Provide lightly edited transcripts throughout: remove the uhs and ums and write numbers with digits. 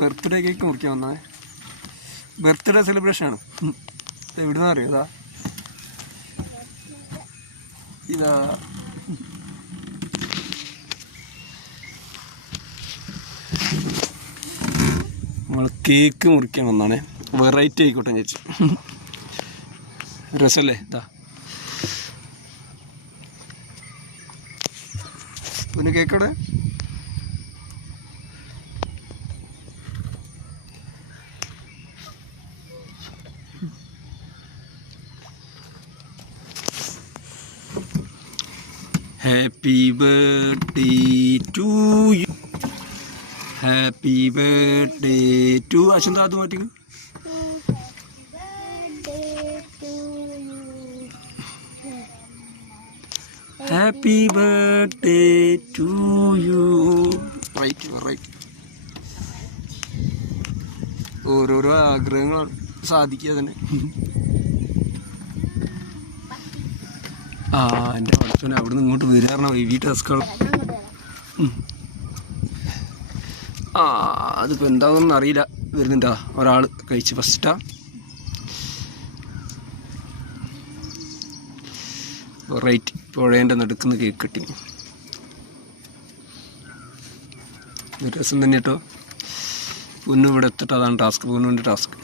Birthday cake മുറിക്കാൻ വന്നേ. Birthday സെലിബ്രേഷനാണ്. എവിടുന്നാ അറിയോ? ഇതാ നമ്മൾ കേക്ക് മുറിക്കാൻ വന്നാണേ. വെറൈറ്റി ആയിക്കോട്ടെ ചേച്ചി, രസമല്ലേ? ഇതാ പിന്നെ കേക്കോടെ happy birthday to you, happy birthday to Ashwanth. അത് മാറ്റി happy birthday to you. Right. ഓരോരോ ആഗ്രഹങ്ങൾ സാധിക്കുക തന്നെ. എൻ്റെ പഠിച്ചോനെ അവിടെ നിന്ന് ഇങ്ങോട്ട് വരാറുണ്ടോ ഈ ടാസ്കുകൾ? അതിപ്പോൾ എന്താണെന്നൊന്നും അറിയില്ല. വരുന്നുണ്ടാ ഒരാൾ കഴിച്ച് ഫസ്റ്റാ. റൈറ്റ്, പുഴേൻ്റെ നടുക്കുന്ന കേക്ക് കിട്ടി. രസം തന്നെ കേട്ടോ. പൊന്നു ഇവിടെ എത്തിട്ട് അതാണ് ടാസ്ക്, പൊന്നുവിൻ്റെ ടാസ്ക്.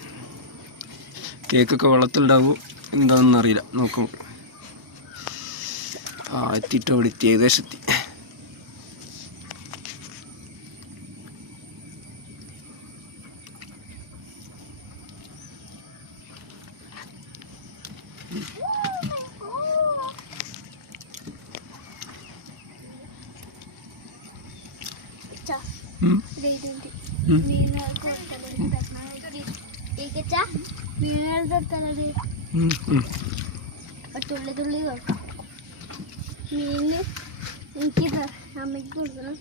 കേക്കൊക്കെ വെള്ളത്തിലുണ്ടാവുമോ എന്താണെന്ന് അറിയില്ല, നോക്കാം. എത്തിയിട്ട് അവിടെ എത്തി, ഏകദേശം എത്തി. തുള്ളി കൊടുക്കാം. മീനിന് എനിക്ക് അമ്മയ്ക്ക് കൊടുക്കണം.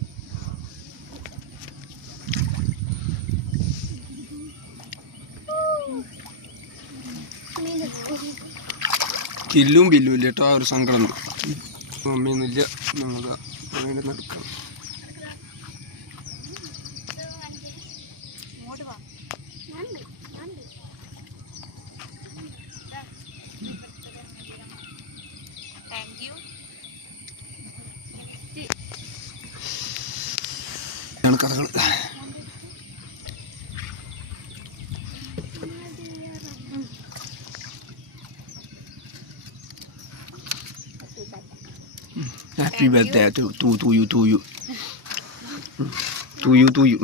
കില്ലും ബില്ലും ഇല്ല കേട്ടോ. ആ ഒരു സങ്കടം അമ്മയൊന്നുമില്ല. നമ്മൾ അതിൻ്റെ നടക്കണം. കഥകൾ. Happy birthday to you.